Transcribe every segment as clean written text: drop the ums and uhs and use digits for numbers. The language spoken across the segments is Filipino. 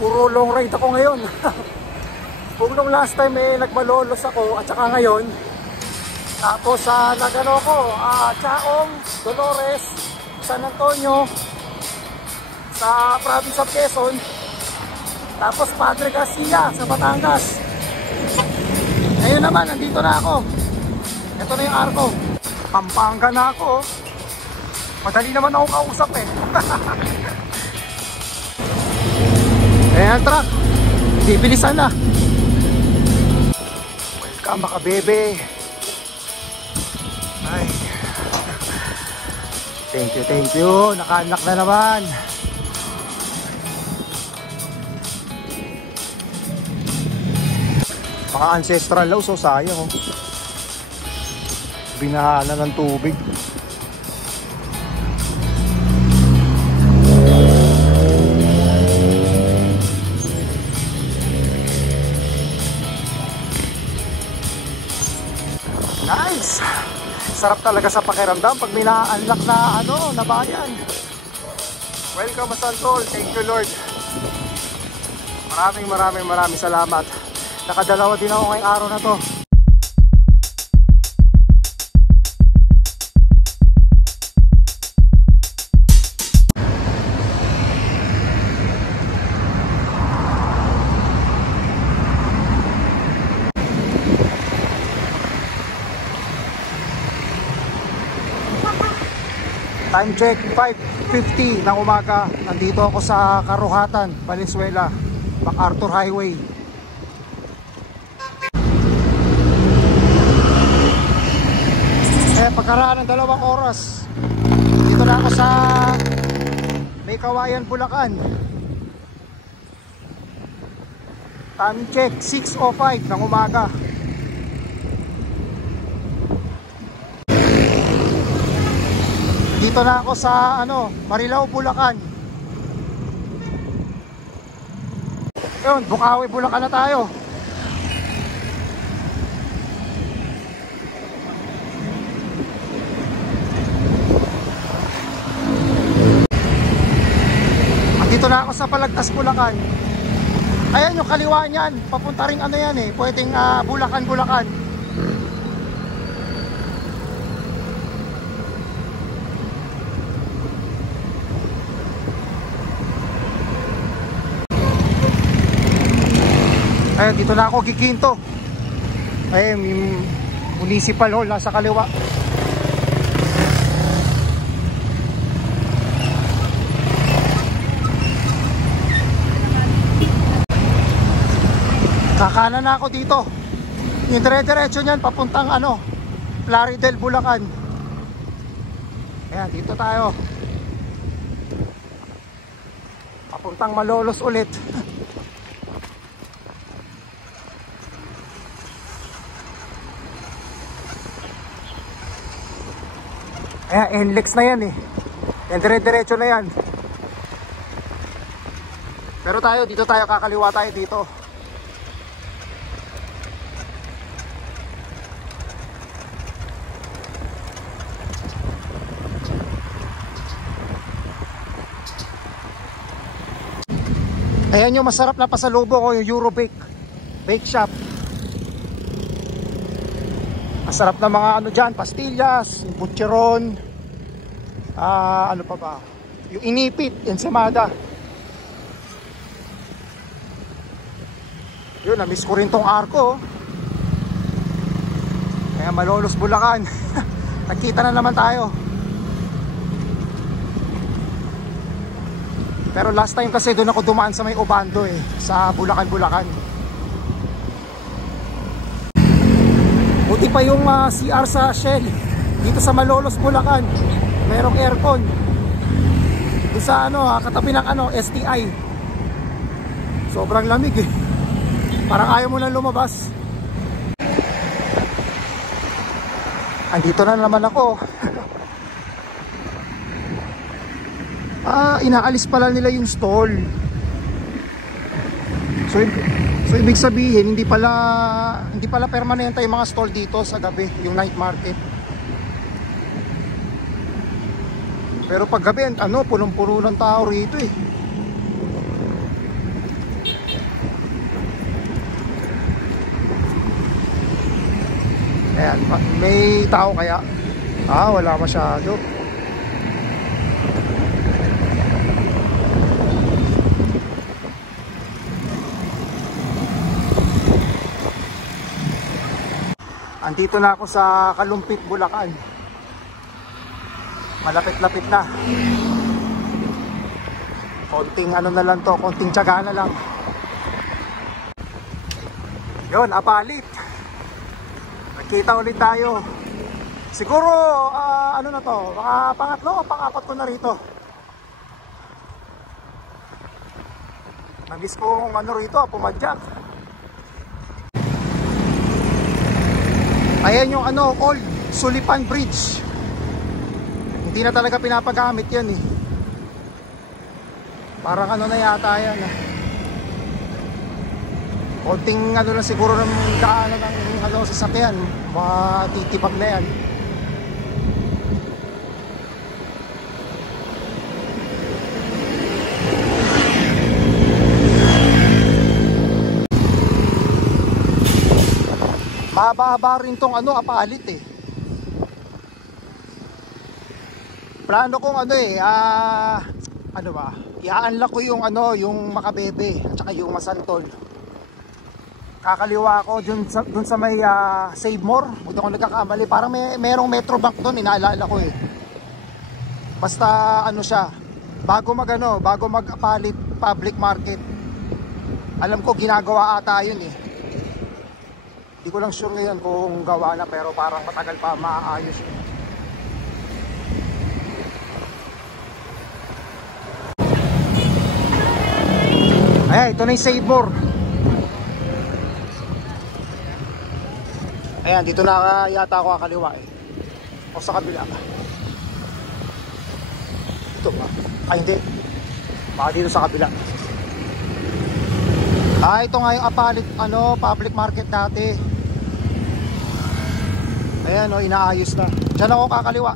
Puro long ride ako ngayon. Kung nung last time nagmalolos ako at saka ngayon. Tapos nagano ko, Chaong, Dolores, San Antonio, sa province of Quezon. Tapos Padre Garcia sa Batangas. Ngayon naman, nandito na ako. Ito na yung arko. Pampanga na ako. Madali naman ako kausap eh. Ayan truck, bibilisan na. Welcome mga bebe. Ay, thank you, naka-unlock na naman. Mga ancestral law, so sayang oh. Binahala ng tubig. Nice! Sarap talaga sa pakiramdam pag may na-unlock na na bayan. Welcome Santol, thank you Lord. Maraming salamat. Nakadalawa din ako ngayong araw na to. Time check 5:50 ng umaga. Nandito ako sa Karuhatan, Valenzuela, MacArthur Highway. Pagkaraan ng 2 oras, dito na ako sa May Kawayan, Bulacan. Time check 6:05 ng umaga. Dito na ako sa Marilao, Bulacan. Yun, Bukawi, Bulacan na tayo. Dito na ako sa Palagtas, Bulacan. Ayan yung kaliwa niyan, papunta ring yan pwedeng Bulacan. Ayan, dito na ako kikinto. Ayan, yung municipal hall nasa kaliwa. Kakanan na ako dito. Yung dire-diretso niyan papuntang Plaridel, Bulacan. Ayan, dito tayo. Papuntang Malolos ulit. Ayan, NLEX na yan eh. Yan, dire-diretso na yan. Pero tayo, dito tayo, kakaliwa tayo dito. Ayan yung masarap na pasalubong ko, yung Eurobake Bake Shop. Masarap na mga dyan, pastillas, yung butcheron, ano pa ba, yung inipit, ensamada. Yun, na-miss ko rin tong arko. Kaya Malolos, Bulacan. Nagkita na naman tayo. Pero last time kasi doon ako dumaan sa may Obando sa Bulacan. Buti pa yung CR sa Shell dito sa Malolos, Bulacan. Merong aircon. Doon sa katabi ng STI. Sobrang lamig Parang ayaw mo na lumabas. Andito na naman ako. Inaalis pala nila yung stall. So ibig sabihin hindi pala permanente yung mga stall dito sa gabi, yung night market. Pero pag gabi punong-puno ng tao rito Ayan, may tao kaya? Wala masyado. Andito na ako sa Kalumpit, Bulacan. Malapit-lapit na. Konting ano na lang to, konting tiyaga na lang. Yun, Apalit. Nagkita ulit tayo. Siguro, ano na to, pangatlo o pangapat ko na rito. Namiss kong ano rito, pumadyak. Ayan yung ano, old Sulipan Bridge. Hindi na talaga pinapagamit yan eh. Parang ano na yata yan eh. Konting ano lang siguro ng kaano ng ano, sasakyan. Matitipag na yan. Mahaba-haba rin tong ano, Apalit eh. Plano kong ano eh, ano ba, i-unlock ko yung ano, yung Makabebe at saka yung Masantol. Kakaliwa ako dun sa may Save More, buti ako nagkakamali. Parang merong Metrobank doon, inaalala ko eh. Basta ano siya, bago mag Apalit public market. Alam ko ginagawa ata yun eh. Hindi ko lang sure ngayon kung gawa na, pero parang matagal pa maayos yun. Ayan, ito na yung Save More. Ayan, dito na yata ako kakaliwa eh. O sa kabila. Ito ba? Hindi. Baka dito sa kabila. Ito nga yung Apalit ano, public market dati. Ayan o, inaayos na. Diyan ako kakaliwa.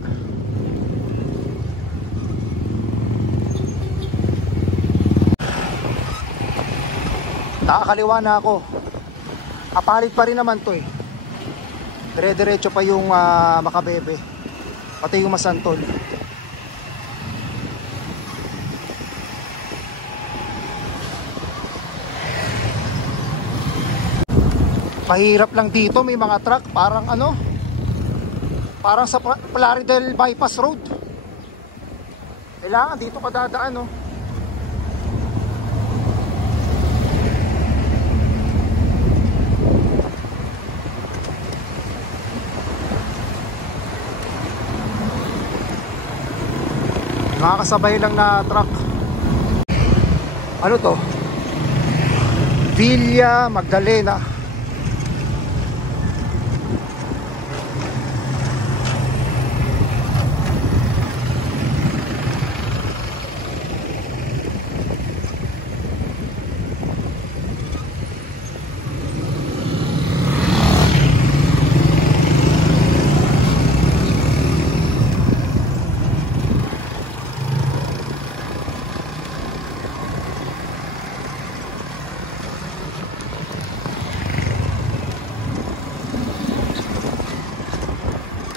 Nakakaliwa na ako. Apalit pa rin naman to eh. Dire-diretso pa yung Makabebe, pati yung Masantol. Mahirap lang dito, may mga truck. Parang ano, parang sa Plaridel Bypass Road. Kailangan dito ka dadaan no. Nakakasabay lang na truck. Ano to? Villa Magdalena.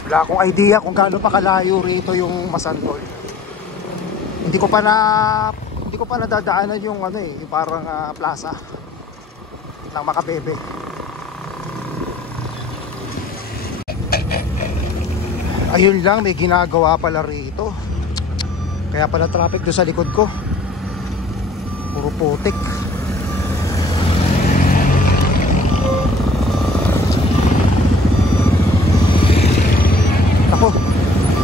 Wala akong idea kung gaano pa kalayo rito yung Masantol. Hindi ko pa nadadaanan yung ano eh, yung parang plaza ng Makabebe. Ayun lang, may ginagawa pala rito. Kaya pala traffic doon sa likod ko. Puro putik. Ako,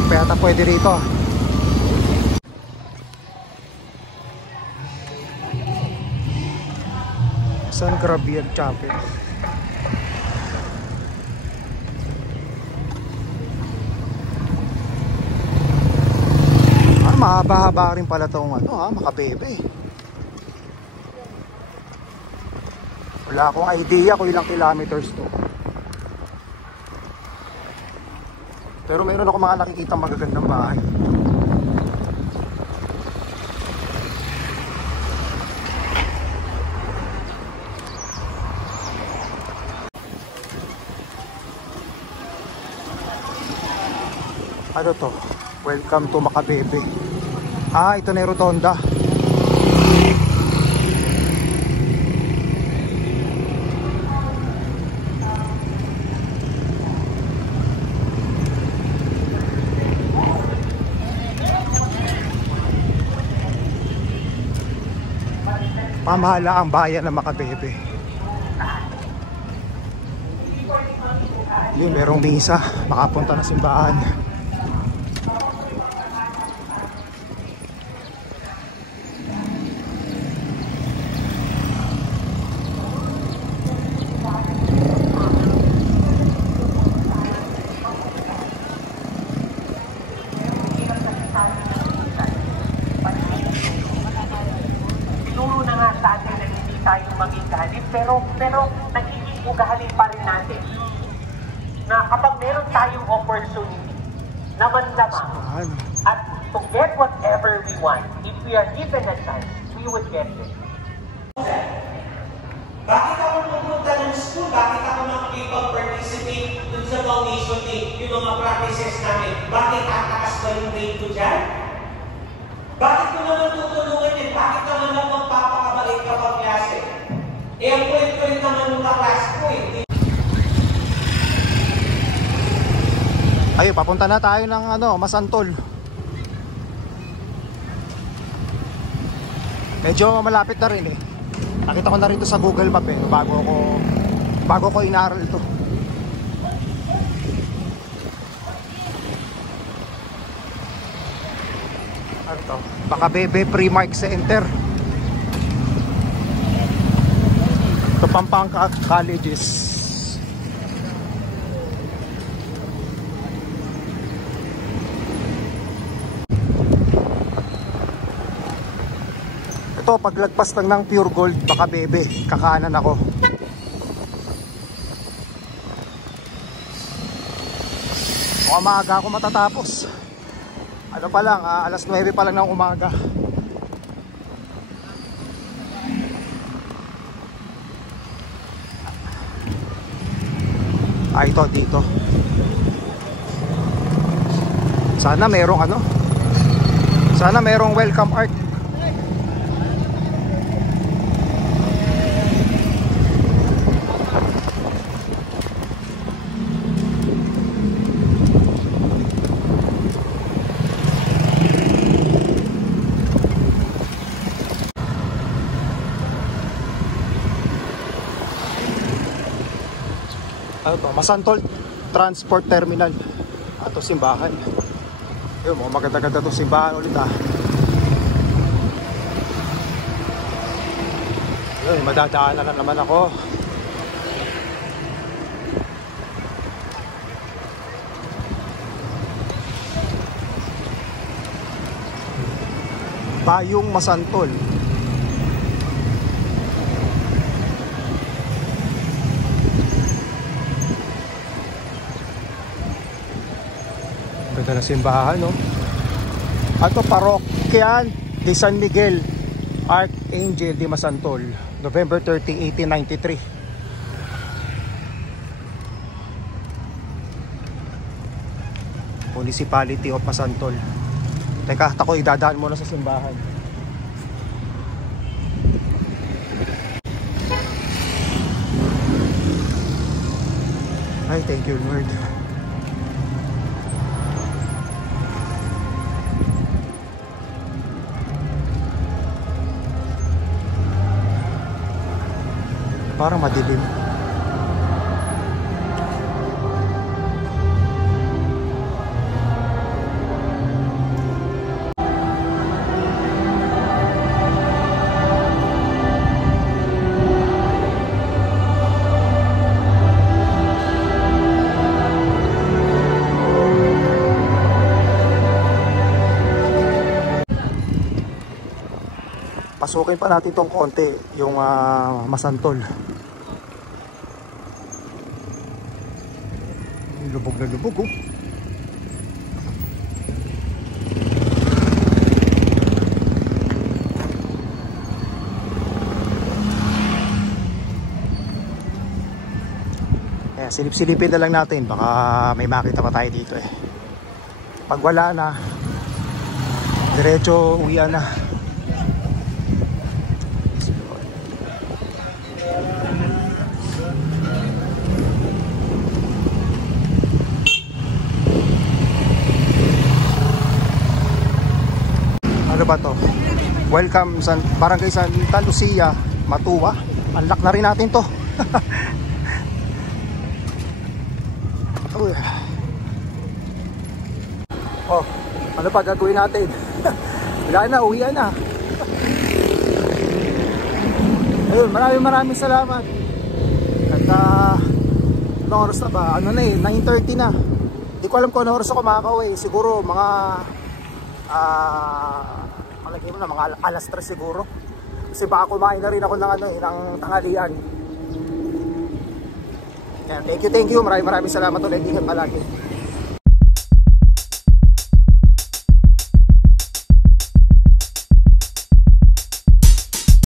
kaya ta pwede rito. San Gabriel Chapel. Mahaba-haba rin pala itong ano, Makabebe. Wala akong idea kung ilang kilometers to. Pero meron ako mga nakikita magagandang bahay. Ano to? Welcome to Makabebe. Ah, ito na yung rotonda. Pamahala ang bayan ng Makabebe. Yun, merong misa. Makapunta na simbahan. Pero nagiging ugali pa rin natin na kapag meron tayong opportunity na manlamang at to get whatever we want, if we are given a chance, we would get it. Bakit ako pupunta ng school? Bakit ako makikipag-participate dun sa foundation day, yung mga practices namin? Bakit tatakas ba yung grade ko dyan? Bakit ko naman tutulungan yan? Bakit naman lang magpapakabalik kapag klase? Eh, ang kulit-kulit naman yung kaklase ko eh. Ayun, papunta na tayo ng Masantol. Medyo malapit na rin eh. Nakita ko na rin ito sa Google Map eh, bago ko inaral ito. Ano to? Makabebe Pre-Mark Center. Ito Pampanga Colleges. Ito, paglagpas lang ng Pure Gold, Makabebe, kakanan ako. Mukhang maaga ako matatapos. Ano pa lang, alas 9 pa lang ng umaga. Ito dito. Sana merong welcome art. Masantol Transport Terminal. Ito simbahan. Ayun, maganda-ganda itong simbahan ulit Ayun, madadaanan na naman ako. Bayong Masantol. Ganda na simbahan, no? Ato, Parokyan de San Miguel Archangel de Masantol, November 30, 1893. Municipality of Masantol. Teka, ako idadaan muna sa simbahan. Ay, thank you Lord. Parang madilim. Pasukin pa natin tong konti, yung Masantol. Lubog na lubog, oh. Kaya silip-silipin na lang natin, baka may makita pa tayo dito eh. Pag wala na, diretso uwian na. Ano ba to? Welcome sa Barangay Santa Lucia, Matuwa. Unlock na rin natin to. Oh, ano pa gagawin natin? Wala na, uwian na. Ayun, maraming salamat. At anong oras na ba? Ano na eh, 9:30 na. Hindi ko alam kung anong oras ako makakauwi. Siguro mga malagay mo na mga alas 3 siguro. Kasi baka kumain na rin ako ng ng tanghalian. Yan, thank you. Maraming salamat ulit. Ingat palagi.